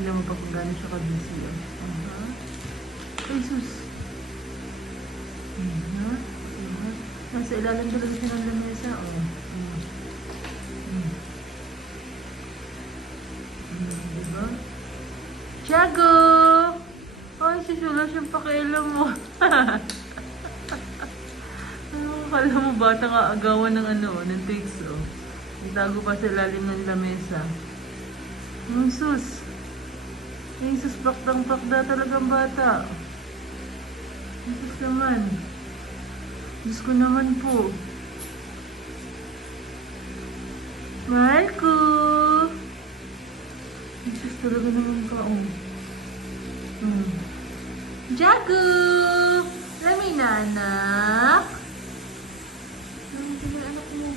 Tingnan mo pa kung gano'n siya ka-busy. Ay, sus. Nasa ilalim talaga siya ng lamesa. Diba? Tiago! Ay, sus, wala siyang pakialam mo. Kala mo bata nga agawan ng ng takes, Itago pa sa ilalim ng lamesa. Sus. Sus, paktang-pakda talagang bata. Sus naman. Diyos ko naman po. Mahal ko. Sus, talaga naman ka, Jago! Lamina, anak. Lamina, anak mo.